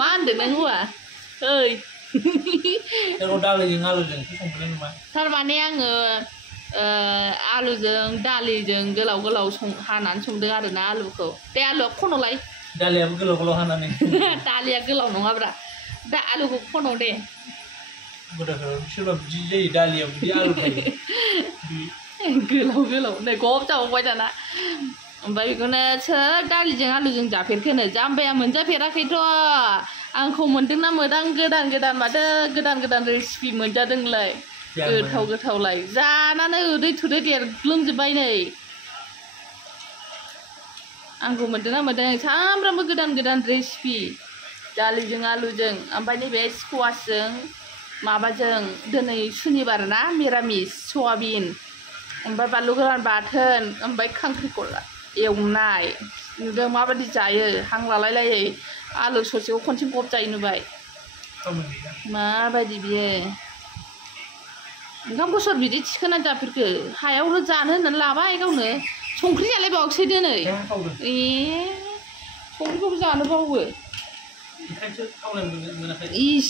मा होनदों नों हौवा ओइ थारमाने आङो आलुजों दालिजों गोलाव गोलाव हानानै संदों आरोना आलुखौ दे आलुआ खन'लाय दालियाबो गोलाव गोलाव हानानै दालिया गोलाव नङाब्रा दा आलुखौ खन' दे सोरबा बिदि जायो दालियाव बिदि आलु थायो गोलाव गोलाव नै गब जाबावबाय दाना ओमफ्राय बेखौनो सोर दालिजों आलुजों जाफेरखोनो जाम्बाया मोनजाफेराखैथ' आंखौ मोनदोंना मोदां गोदान गोदान माथो गोदान गोदान रेसिपि मोनजादोंलाय गोथाव गोथावलाय जानानै उदै थुदै देरग्लोमजोब्बाय नै आंखौ मोनदोंना मोनदों सामफ्रामबो गोदान गोदान रेसिपि दालिजों आलुजों ओमफ्राय नैबे स्कुवासजों माबाजों दिनै सुनिबार ना मिरामिस सयाबिन ओमफ्राय बानलु गोरान बाथोन ओमफ्राय खांख्रिखला एवनाय नुदों माबायदि जायो हां लालायलायै आलु ससेखौ खनसे गब जायो नुबाय माबायदि बियो ओंखाम गुसुर बिदि थिखोना जाफेरखो हायावनो जानो होननानै लाबाय गावनो संख्रि जालायबावाखिसै दिनै संख्रिखौबो जानो बावो इस